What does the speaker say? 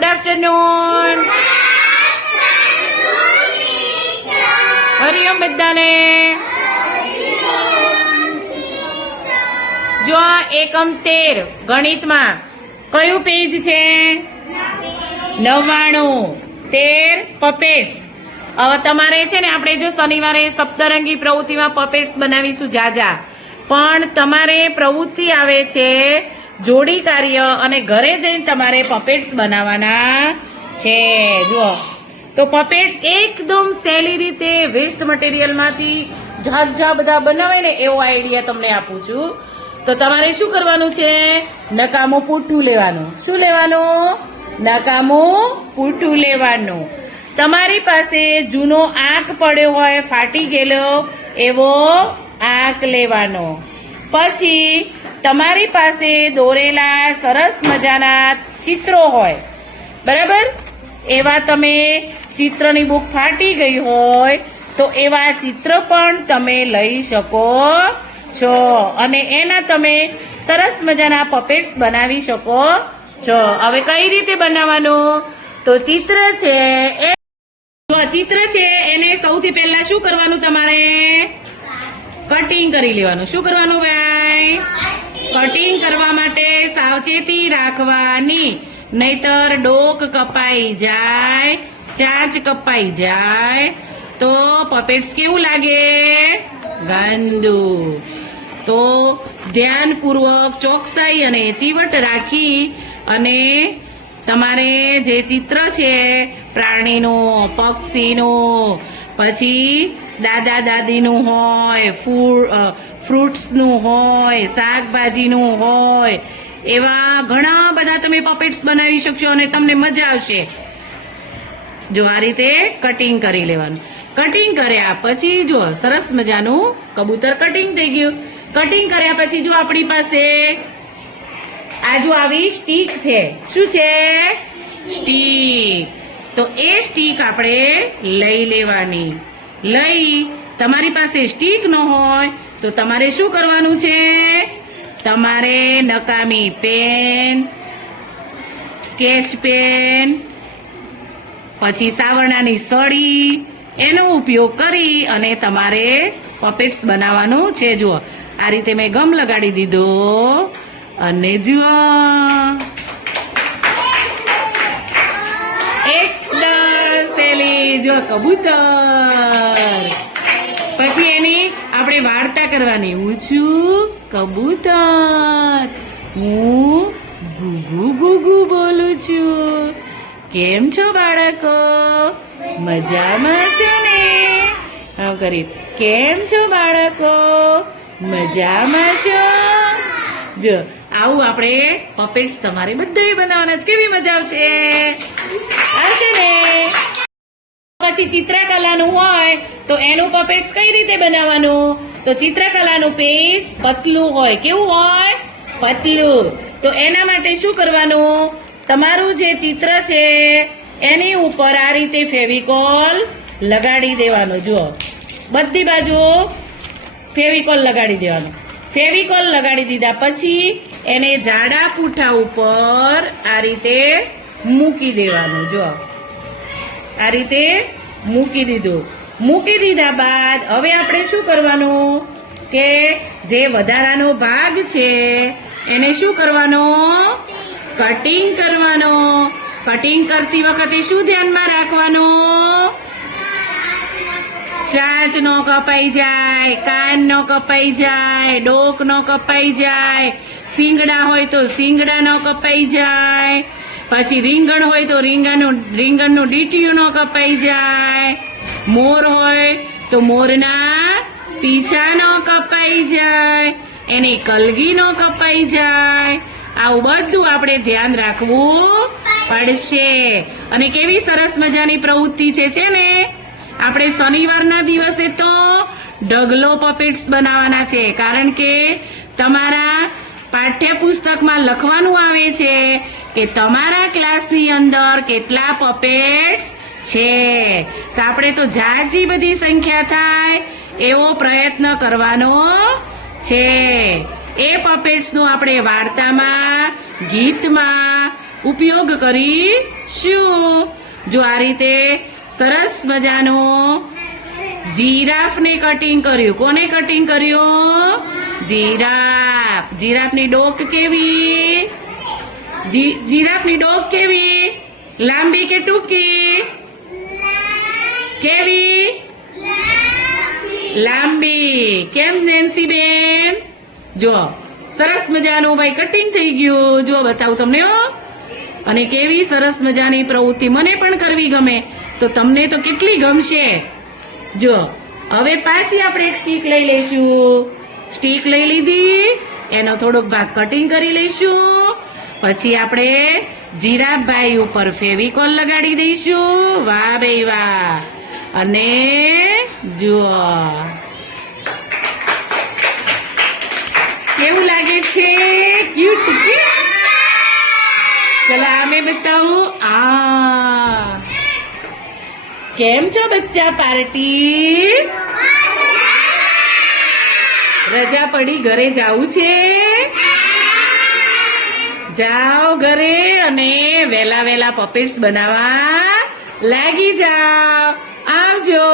Good afternoon Hariom બધાને. જો એકમ તેર ગણિતમાં કયું પેજ છે? નવ્વાણું. તેર પપેટ્સ હવે તમારે છે ને આપણે જો શનિવારે સપ્તરંગી પ્રવૃત્તિમાં પપેટ્સ બનાવીશું જાજા પણ તમારે પ્રવૃત્તિ આવે છે જોડી કાર્ય અને ઘરે જઈને તમારે પપેટ્સ બનાવવાના છે. જુઓ. તો પપેટ્સ એકદમ સહેલી રીતે વેસ્ટ મટીરિયલમાંથી ઝાઝા બધા બનાવે ને એવો આઈડિયા તમને આપું છું. તો તમારે શું કરવાનું છે? નકામું પૂઠું લેવાનું. શું લેવાનું? નકામું પૂઠું લેવાનું. તમારી પાસે જૂનો આંક પડ્યો હોય, ફાટી ગયેલો, એવો આંક લેવાનો. પછી તમારી પાસે દોરેલા સરસ મજાના ચિત્રો હોય, બરાબર? એવા તમે ચિત્રની બુક ફાટી ગઈ હોય, તો એવા ચિત્ર પણ તમે લઈ શકો છો. અને એના તમે સરસ મજાના પપેટ્સ બનાવી શકો છો. હવે કઈ રીતે બનાવવાનું? તો ચિત્ર છે એ ચિત્ર છે, એને સૌથી પહેલા શું કરવાનું તમારે? કટિંગ કરી લેવાનું. શું કરવાનું ભાઈ? કટિંગ કરવા માટે સાવચેતી રાખવાની. નહીતર ડોક કપાઈ જાય, ચાંચ કપાઈ જાય. તો પપેટ્સ કેવું લાગે? ગંદુ. તો ધ્યાનપૂર્વક ચોકસાઈ અને ચીવટ રાખી અને તમારે જે ચિત્ર છે, પ્રાણીનું, પક્ષીનું પછી દાદા દાદીનું હોય ફ્રૂટ્સનું હોય, શાકભાજીનું હોય, એવા ઘણા બધા તમે પપેટ્સ બનાવી શકશો અને તમને મજા આવશે. જો આ રીતે કટિંગ કરી લેવાનું. કટિંગ કર્યા પછી જો સરસ મજાનું કબૂતર કટિંગ થઈ ગયું. કટિંગ કર્યા પછી જો આપણી પાસે આ જો આવી સ્ટીક છે. શું છે? સ્ટીક તો એ સ્ટીક આપણે લઈ લેવાની. લઈ, તમારી પાસે સ્ટીક ન હોય, તો તમારે શું કરવાનું છે? તમારે નકામી પેન, સ્કેચ પેન, પછી સાવરણાની સળી, એનો ઉપયોગ કરી અને તમારે પપેટ્સ બનાવવાનું છે. જુઓ, આ રીતે મેં ગમ લગાડી દીધો. અને જુઓ. જો કબૂતર. પછી એની આપણે વાર્તા કરવાની. હું છું કબૂતર. હું ગુગુ ગુગુ બોલું છું. કેમ છો બાળકો? મજામાં છો ને? આમ કરી. કેમ છો બાળકો? મજામાં છો? જો, આવું આપણે પપેટ્સ તમારે બધાએ બનાવવાના જ કેવી મજા આવશે? આવશે ને? પછી ચિત્રકલાનું હોય, તો એનું પપેટ્સ કઈ રીતે બનાવવાનું? તો ચિત્રકલાનું પેજ પતલું હોય. કેવું હોય? પતલું. તો એના માટે શું કરવાનું? તમારું જે ચિત્ર છે, એની ઉપર આ રીતે ફેવિકોલ લગાડી દેવાનું. જુઓ. બધી બાજુ ફેવિકોલ લગાડી દેવાનું. ફેવિકોલ લગાડી દીધા પછી એને જાડા પૂઠા ઉપર આ રીતે મૂકી દેવાનું. જો આ રીતે મૂકી દીધું. મૂકી દીધા બાદ હવે આપણે શું કરવાનું? કે જે વધારાનો ભાગ છે, એને શું કરવાનો? કટિંગ કરવાનો. કટિંગ કરતી વખતે શું ધ્યાનમાં રાખવાનું? ચાંચ નો કપાઈ જાય, કાન નો કપાઈ જાય, ડોક નો કપાઈ જાય. સિંગડા હોય તો સિંગડા નો કપાઈ જાય. પછી રીંગણ હોય તો રીંગણનું રીંગણનું ડીટીયું ન કપાઈ જાય. મોર હોય તો મોરના પીછા ન કપાઈ જાય. એની કલગી ન કપાઈ જાય. આવું બધું આપણે ધ્યાન રાખવું પડશે. અને કેવી સરસ મજાની પ્રવૃત્તિ છે છે ને? આપણે શનિવારના દિવસે તો ઢગલો પપેટ્સ બનાવવાના છે. કારણ કે તમારા પાઠ્યપુસ્તકમાં લખવાનું આવે છે કે તમારા ક્લાસની અંદર કેટલા પપેટ્સ છે? તો આપણે તો જાજી બધી સંખ્યા થાય, એવો પ્રયત્ન કરવાનો છે. એ પપેટ્સનું આપણે વાર્તામાં, ગીતમાં ઉપયોગ કરીશું. જો આ રીતે સરસ મજાનો જીરાફને કટિંગ કર્યું. કોને કટિંગ કર્યું? જીરાફ. જીરાફની ડોક કેવી? જીરાફની ડોક કેવી? લાંબી કે ટૂંકી? કેવી? લાંબી. કેમ નેન્સી બેન? જો, સરસ મજાનું ભાઈ કટિંગ થઈ ગયું. જો, બતાવું તમને, હો. અને કેવી સરસ મજાની પ્રવૃત્તિ મને પણ કરવી ગમે. તો તમને તો કેટલી ગમશે? જો, હવે પાછી આપણે એક સ્ટીક લઈ લઈશું. સ્ટીક લઈ લીધી. એનો થોડોક ભાગ કટિંગ કરી લઈશું. પછી આપણે જીરાભાઈ ઉપર ફેવિકોલ લગાડી દઈશું. વાહ ભાઈ વાહ. અને જુઓ. કેવું લાગે છે? ક્યુટ ચલો આમે બતાવું. આ. કેમ છો બચ્ચા પાર્ટી? રજા પડી, ઘરે જાવું છે? જાઓ ઘરે અને વેલા વેલા પપેટ્સ બનાવવા લાગી જાઓ. આવજો.